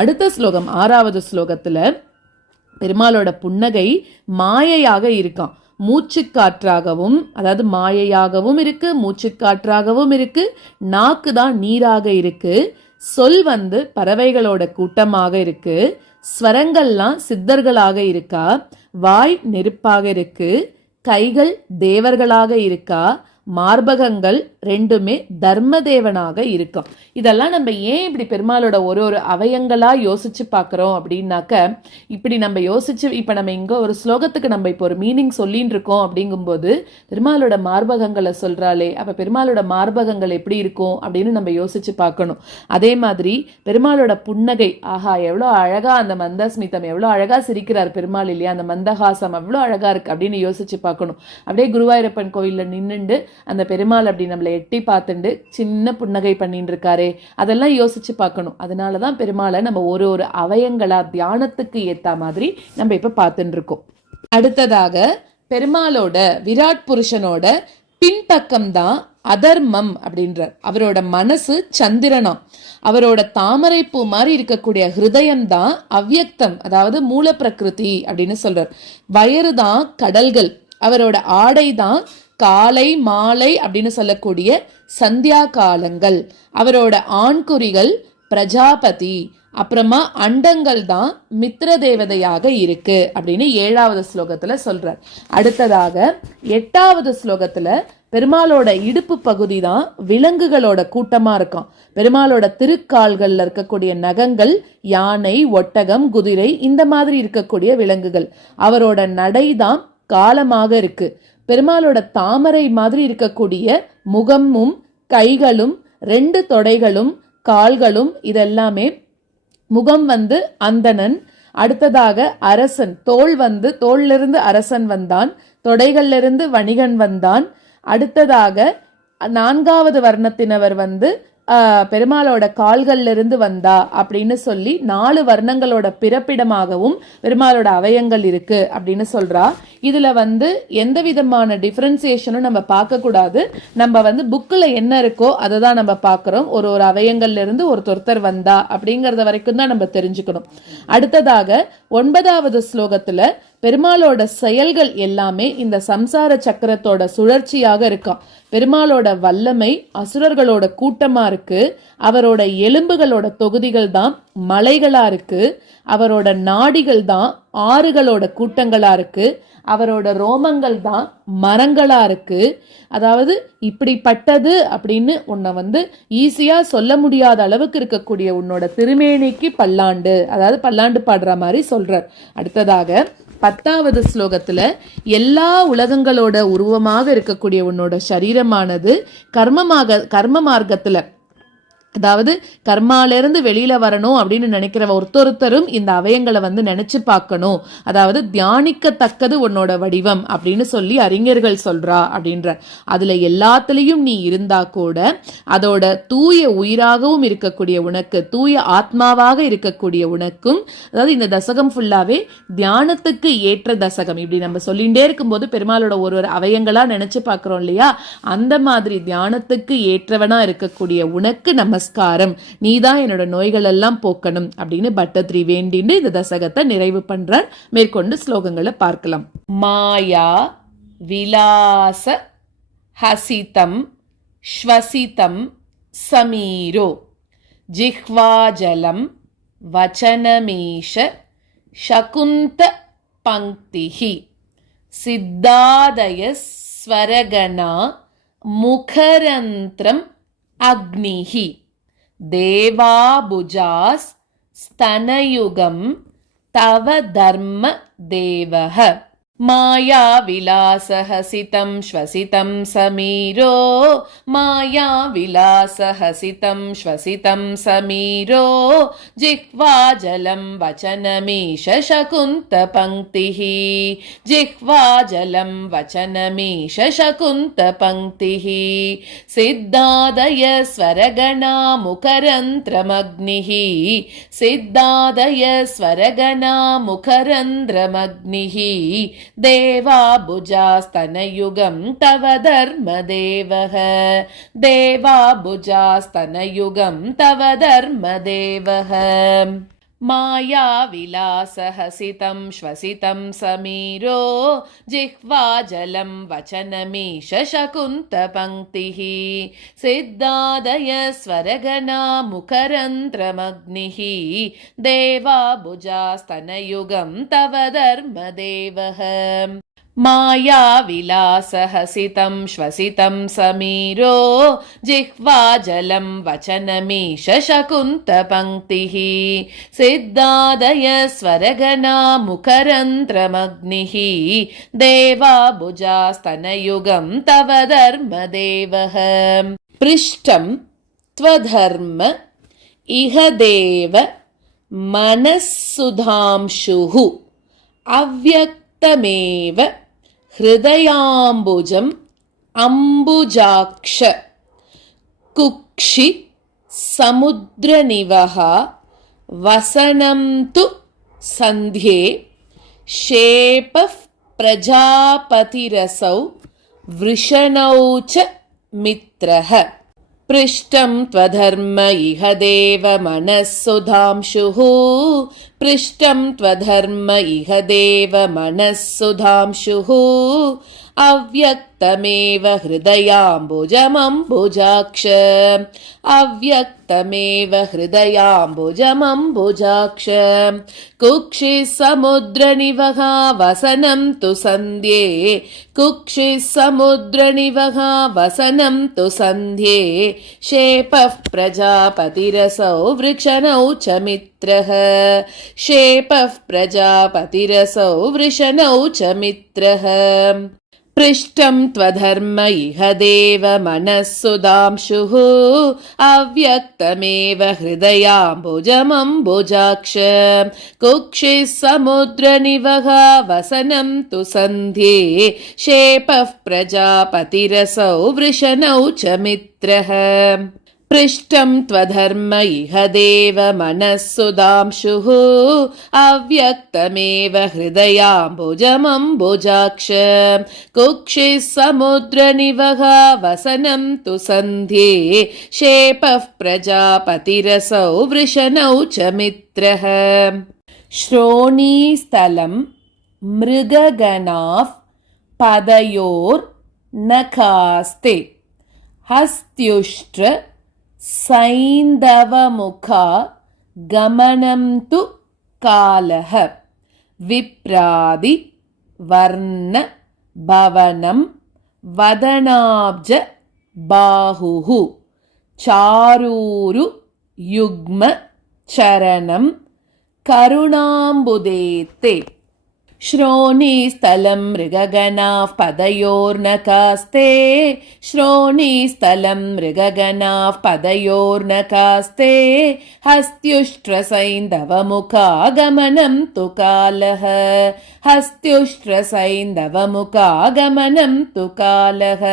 அடுத்த ஸ்லோகம் 6வது ஸ்லோகத்துல பெருமாளோட புன்னகை மாயையாக இருக்கான். மூச்சுக்காற்றாகவும், அதாவது மாயையாகவும் இருக்கு, மூச்சுக்காற்றாகவும் இருக்கு, நாக்கு தான் நீராக இருக்கு, சொல் பறவைகளோட கூட்டமாக இருக்கு, ஸ்வரங்கள்லாம் சித்தர்களாக இருக்கா, வாய் நெருப்பாக இருக்கு, கைகள் தேவர்களாக இருக்கா, மார்பகங்கள் ரெண்டுமே தர்மதேவனாக இருக்கும். இதெல்லாம் நம்ம ஏன் இப்படி பெருமாளோட ஒரு ஒரு அவயங்களா யோசிச்சு பார்க்குறோம் அப்படின்னாக்க, இப்படி நம்ம யோசிச்சு இப்போ நம்ம இங்கே ஒரு ஸ்லோகத்துக்கு நம்ம இப்போ ஒரு மீனிங் சொல்லின்னு இருக்கோம் அப்படிங்கும்போது பெருமாளோட மார்பகங்களை சொல்றாளே, அப்போ பெருமாளோட மார்பகங்கள் எப்படி இருக்கும் அப்படின்னு நம்ம யோசிச்சு பார்க்கணும். அதே மாதிரி பெருமாளோட புன்னகை, ஆஹா எவ்வளோ அழகா அந்த மந்தஸ்மிதம், எவ்வளோ அழகா சிரிக்கிறார் பெருமாள் இல்லையா, அந்த மந்தஹாசம் எவ்வளோ அழகா இருக்கு அப்படின்னு யோசிச்சு பார்க்கணும். அப்படியே குருவாயூரப்பன் கோயிலில் நின்றுண்டு அந்த பெருமாள் அப்படி நம்மளை எட்டி பார்த்துண்டு சின்ன புன்னகை பண்ணிட்டு இருக்காரே, அதெல்லாம் யோசிச்சு பார்க்கணும். அதனாலதான் பெருமாளை நம்ம ஒரு ஒரு அவயங்களா தியானத்துக்கு ஏத்த மாதிரி நம்ம இப்ப பார்த்துட்டு இருக்கோம். அடுத்ததாக பெருமாளோட விராட் புருஷனோட பின்பக்கம் தான் அதர்மம் அப்படின்றார். அவரோட மனசு சந்திரனாம். அவரோட தாமரை பூ மாதிரி இருக்கக்கூடிய ஹிருதயம் தான் அவ்யக்தம், அதாவது மூல பிரகிருதி அப்படின்னு சொல்றார். வயறு தான் கடல்கள், அவரோட ஆடை தான் காலை மாலை அப்படின்னு சொல்லக்கூடிய சந்தியா காலங்கள், அவரோட ஆண்குறிகள் பிரஜாபதி, அப்புறமா அண்டங்கள் தான் மித்திர தேவதையாக இருக்கு அப்படின்னு 7வது ஸ்லோகத்துல சொல்றார். அடுத்ததாக 8வது ஸ்லோகத்துல பெருமாளோட இடுப்பு பகுதி தான் விலங்குகளோட கூட்டமா இருக்கும். பெருமாளோட திருக்கால்கள்ல இருக்கக்கூடிய நகங்கள் யானை, ஒட்டகம், குதிரை இந்த மாதிரி இருக்கக்கூடிய விலங்குகள். அவரோட நடை தான் காலமாக இருக்கு. பெருமாளோட தாமரை மாதிரி இருக்கக்கூடிய முகமும் கைகளும் 2 தொடைகளும் கால்களும் இதெல்லாமே, முகம் அந்தணன், அடுத்ததாக அரசன், தோள்ல இருந்து அரசன் வந்தான், தொடைகள்ல இருந்து வணிகன் வந்தான், அடுத்ததாக 4வது வர்ணத்தினவர் பெருமாளோட கால்கள்ல இருந்து வந்தா அப்படின்னு சொல்லி 4 வர்ணங்களோட பிறப்பிடமாகவும் பெருமாளோட அவயங்கள் இருக்கு அப்படின்னு சொல்றா. இதுல எந்த விதமான டிஃபரன்சியேஷனும் நம்ம பார்க்க கூடாது. நம்ம புக்ல என்ன இருக்கோ அதை தான் நம்ம பார்க்கிறோம். ஒரு ஒரு அவயங்கள்ல இருந்து ஒருத்தர் வந்தா அப்படிங்கறத வரைக்கும் தான் நம்ம தெரிஞ்சுக்கணும். அடுத்ததாக 9வது ஸ்லோகத்துல பெருமாளோட செயல்கள் எல்லாமே இந்த சம்சார சக்கரத்தோட சுழற்சியாக இருக்கான். பெருமாளோட வல்லமை அசுரர்களோட கூட்டமா இருக்கு. அவரோட எலும்புகளோட தொகுதிகள் தான் மலைகளா இருக்கு. அவரோட நாடிகள் தான் ஆறுகளோட கூட்டங்களா இருக்கு. அவரோட ரோமங்கள் தான் மரங்களா இருக்கு. அதாவது இப்படிப்பட்டது அப்படின்னு உன்னை ஈஸியா சொல்ல முடியாத அளவுக்கு இருக்கக்கூடிய உன்னோட திருமேனிக்கு பல்லாண்டு, அதாவது பல்லாண்டு பாடுற மாதிரி சொல்றார். அடுத்ததாக 10வது ஸ்லோகத்துல எல்லா உலகங்களோட உருவமாக இருக்கக்கூடிய உன்னோட சரீரமானது கர்ம மார்க்கத்துல, அதாவது கர்மாலிருந்து வெளியில வரணும் அப்படின்னு நினைக்கிற ஒருத்தரும் இந்த அவயங்களை நினைச்சு பார்க்கணும். அதாவது தியானிக்கத்தக்கது உன்னோட வடிவம் அப்படின்னு சொல்லி அறிஞர்கள் சொல்றா அப்படின்ற. அதுல எல்லாத்துலயும் நீ இருந்தா கூட அதோட தூய உயிராகவும் இருக்கக்கூடிய உனக்கு, தூய ஆத்மாவாக இருக்கக்கூடிய உனக்கும், அதாவது இந்த தசகம் ஃபுல்லாவே தியானத்துக்கு ஏற்ற தசகம். இப்படி நம்ம சொல்லிகிட்டே இருக்கும்போது பெருமாளோட ஒரு அவயங்களா நினைச்சு பார்க்கிறோம் இல்லையா, அந்த மாதிரி தியானத்துக்கு ஏற்றவனா இருக்கக்கூடிய உனக்கு நமஸ்காரம், நீதான் என்னோட நோய்கள் எல்லாம் போக்கணும் அப்படின்னு பட்டத்ரி வேண்டின்னு இந்த தசகத்தை நிறைவு பண்றார். மேற்கொண்டு ஸ்லோகங்களை பார்க்கலாம். மாயா விலாச ஹசிதம் ஸ்வசிதம் சமீரோ ஜிஹ்வாஜலம் வச்சனமீஷ சகுந்த பங்கிஹி சித்தாதய ஸ்வரகணா முகரந்திரம் அக்னிஹி தேவாபுஜாஸ் ஸ்தனயுகம் தவ தர்ம தேவஹ மாயா விலாசஹசிதம் ஸ்வசிதம் சமீரோ மாயா விலாசஹசிதம் ஸ்வசிதம் சமீரோ ஜிஹ்வாஜலம் வச்சனமீஷ சகுந்த பங்கிஹி ஜிஹ்வாஜலம் வச்சனமீஷ சகுந்த பங்கிஹி சித்தாதய ஸ்வரகணா முகரந்திரமக்னிஹி சித்தாதய ஸ்வரகணா முகரந்திரமக்னிஹி தேவாபுஜாஸ்தனயுகம் தவ தர்ம தேவஹ தேவாபுஜாஸ்தனயுகம் தவ தர்ம தேவஹ. मायाविलासहसितं श्वसितं समीरो जिह्वाजलं वचनमीश शकुन्तपङ्क्तिः सिद्धादय स्वरगणा मुखरन्ध्रमग्निः देवाबुजास्तनयुगं तव धर्मदेवः मायाविलासहसितं श्वसितं समीरो जिह्वाजलं वचनमीश शकुन्तपङ्क्तिः सिद्धादय स्वरगणा मुखरन्ध्रमग्निः देवाबुजास्तनयुगं तव धर्मदेवः पृष्ठं त्वधर्म इह देव मनस्सुधांशुः अव्यक्तमेव हृदयाम्बुजम् अम्बुजाक्ष कुक्षि समुद्रनिवः वसनं तु सन्ध्ये शेपः प्रजापतिरसौ वृषणौ च मित्रः पृष्ठं त्वधर्म इह देव मनस्सुधांशुः पृष्ठं त्वधर्म इह देव मनस्सुधांशुः अव्यक्तमेव हृदयाम्बुजमम्बुजाक्ष अव्यक्तमेव हृदयाम्बुजमम्बुजाक्ष कुक्षिः समुद्रनिवः वसनं तु सन्ध्ये कुक्षिः समुद्रनिवः वसनं तु सन्ध्ये शेपः प्रजापतिरसौ वृषणौ च मित्रः शेपः प्रजापतिरसौ वृषणौ च मित्रः पृष्ठं त्वधर्म इह देव मनस्सुधांशुः अव्यक्तमेव हृदयाम्बुजमम्बुजाक्ष कुक्षिः समुद्रनिवः वसनं तु सन्ध्ये शेपः प्रजापतिरसौ वृषणौ च मित्रः पृष्ठं त्वधर्म इह देव मनस्सुधांशुः अव्यक्तमेव हृदयाम्बुजमम्बुजाक्ष कुक्षिः समुद्रनिवः वसनं तु सन्ध्ये शेपः प्रजापतिरसौ वृषणौ च मित्रः श्रोणीस्थलं मृगगणाः पदयोर्नखास्ते हस्त्युष्ट्र सैन्धवमुखा गमनं तु कालः विप्रादि वर्ण भवनं वदनाब्ज बाहुः चारूरु युग्म चरणं करुणाम्बुदेते श्रोणीस्थलं मृगगणाः पदयोर्नखास्ते श्रोणीस्थलं मृगगणाः पदयोर्नखास्ते हस्त्युष्ट्रसैन्धवमुखागमनं तु कालः हस्त्युष्ट्रसैन्धवमुखागमनं तु कालः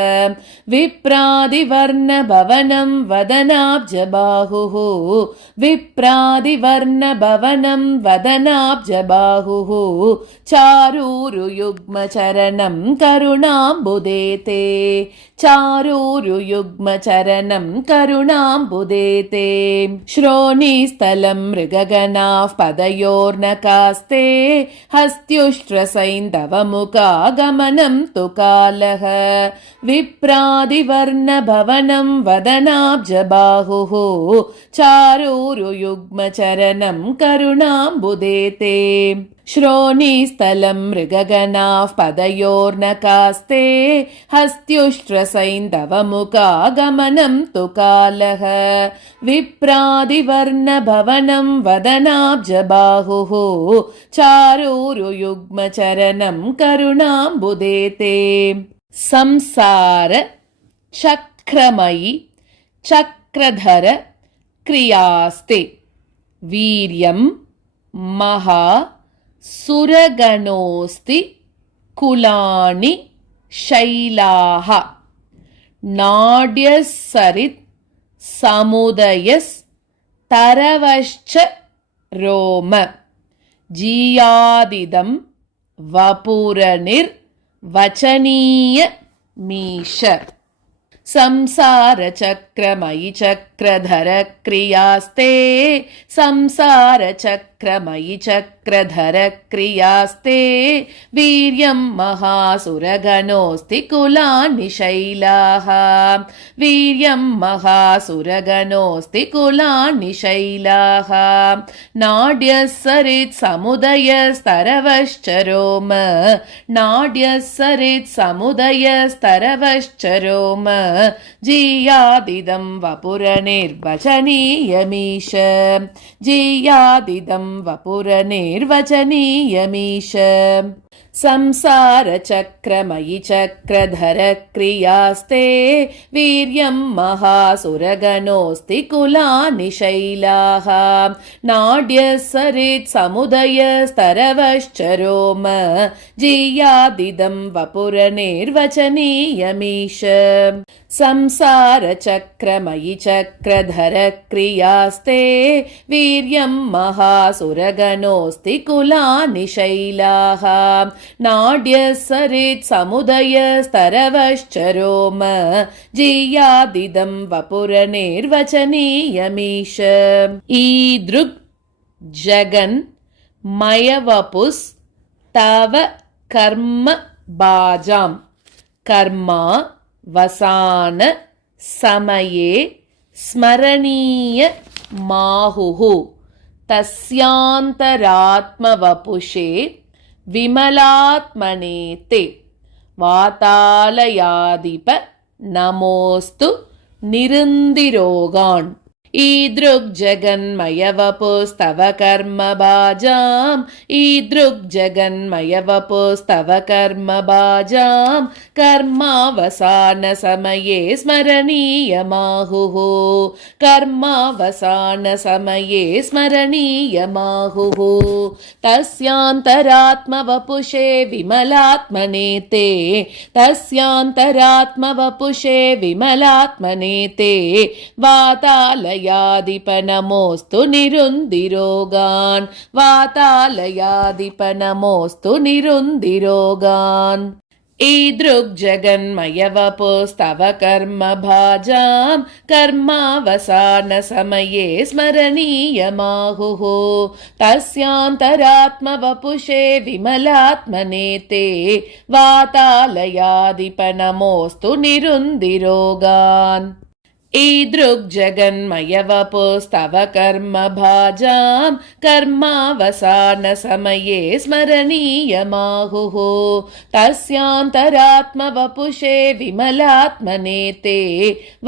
विप्रादिवर्णभवनं वदनाब्जबाहुः विप्रादिवर्णभवनं वदनाब्जबाहुः चारूरुयुग्मचरणं करुणाम्बुदेते चारूरुयुग्मचरणं करुणाम्बुदेते श्रोणीस्थलं मृगगणाः पदयोर्नखास्ते हस्त्युष्ट्रसैन्धवमुखागमनं तु कालः विप्रादिवर्णभवनं वदनाब्जबाहुः चारूरुयुग्मचरणं करुणाम्बुदेते श्रोणीस्थलं मृगगणाः पदयोर्नखास्ते हस्त्युष्ट्रसैन्धवमुखागमनं तु कालः विप्रादिवर्णभवनं वदनाब्जबाहुः चारूरुयुग्मचरणं करुणाम्बुदेते संसार चक्रमयि चक्रधर क्रियास्ते वीर्यं महा सुरगणोऽस्ति कुलानि शैलाः नाड्यसरित् समुदयस्तरवश्च रोम जीयादिदं वपुरनिर्वचनीय मीश संसारचक्रमयि चक्रधर क्रियास्ते संसारचक्र चक्रमयि चक्रधर क्रियास्ते वीर्यं महासुरगणोऽस्ति कुलानि शैलाः वीर्यं महासुरगणोऽस्ति कुलानि शैलाः नाड्यः सरित् समुदयस्तरवश्च रोम नाड्यः सरित् समुदयस्तरवश्च रोम जीयादिदं वपुरनिर्वचनीयमीश जीयादिदं वपुरनिर्वचनीयमीश संसारचक्रमयि चक्रधर क्रियास्ते वीर्यं महासुरगणोऽस्ति कुलानि शैलाः नाड्यः सरित् समुदयस्तरवश्च रोम जीयादिदं वपुरनिर्वचनीयमीश संसारचक्रमयि चक्रधर क्रियास्ते वीर्यं महासुरगणोऽस्ति कुलानि शैलाः नाड्यः सरित् समुदयस्तरवश्च रोम जीयादिदं वपुरनिर्वचनीयमीश ईदृग् जगन् मयवपुस्तव कर्म बाजां कर्मा वसान समये स्मरणीय माहुः तस्यान्तरात्मवपुषे विमलात्मने ते वातालयाधिप नमोऽस्तु निरुन्दिरोगान् ईदृग्जगन्मयवपुस्तव कर्मबाजाम् ईदृग्जगन्मयवपुस्तव कर्मबाजां कर्मावसानसमये स्मरणीयमाहुः कर्मावसानसमये स्मरणीयमाहुः तस्यान्तरात्मवपुषे विमलात्मने ते तस्यान्तरात्मवपुषे विमलात्मने ते वातालयाधिप नमोऽस्तु निरुन्दिरोगान् वातालयाधिप नमोऽस्तु निरुन्दिरोगान् ईदृग्जगन्मयवपुस्तव कर्मभाजां कर्मावसानसमये स्मरणीयमाहुः तस्यान्तरात्मवपुषे विमलात्मने ते वातालयाधिप नमोऽस्तु निरुन्दिरोगान् ईदृग्जगन्मयवपुस्तव कर्मभाजां कर्मावसानसमये स्मरणीयमाहुः तस्यान्तरात्मवपुषे विमलात्मने ते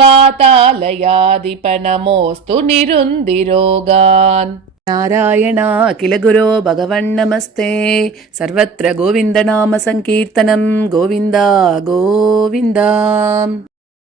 वातालयाधिप नमोऽस्तु निरुन्दिरोगान् नारायण अखिल गुरो भगवन्नमस्ते सर्वत्र गोविन्दनाम संकीर्तनं गोविन्द गोविन्द।